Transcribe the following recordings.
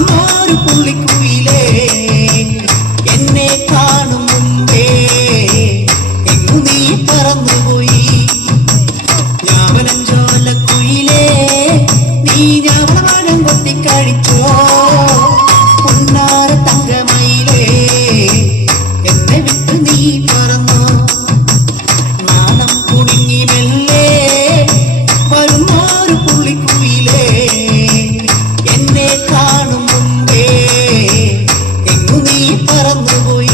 ஒரு புள்ளி குயில் പറന്നുപോയി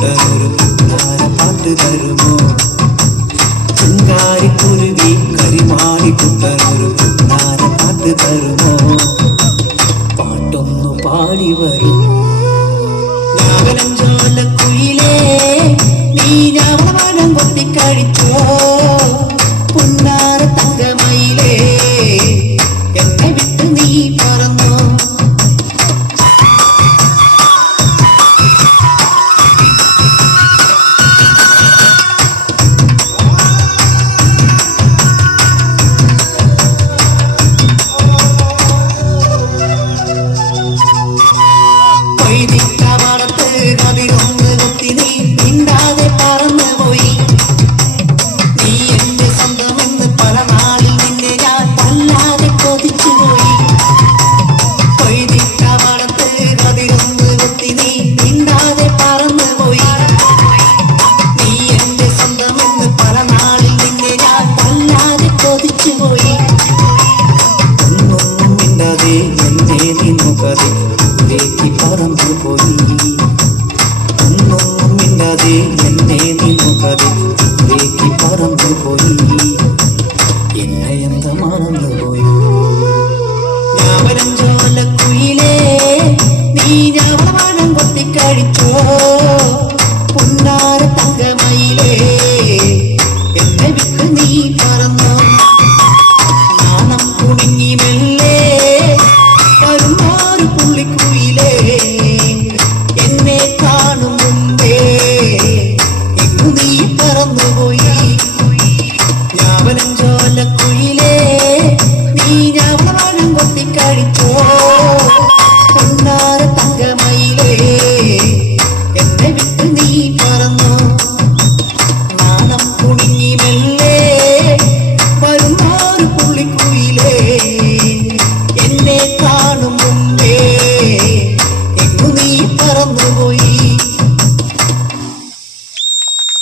കൊണ്ടൊരു പാട്ട് തരുമോ ചിങ്കാരി കുരുവി കരിമാടി കുട്ടനൊരു പാട്ട് തരുമോ പാട്ടൊന്നു പാടി വരും കുയിലേ നീ രാവണ കൊത്തിക്കഴിച്ചോ പൊന്നാറ തങ്ക അറിയാതെ എന്നെ നീ മുഖത്തേക്ക് പറന്നുപോയി എന്നെ എന്താ മറന്നുപോയോ ഞാവരം ചോലക്കുയിലേ നീ ഞാവണം കൊത്തിക്കഴിച്ചോ പൊന്നാര തങ്കമയിലേ എന്നെ വിട്ട് നീ പറന്നോ? നാണം കുടുങ്ങി മെല്ലെ വരുന്നൊരു പുള്ളിക്കുയി முப்பி கழிச்சோ பொன்னார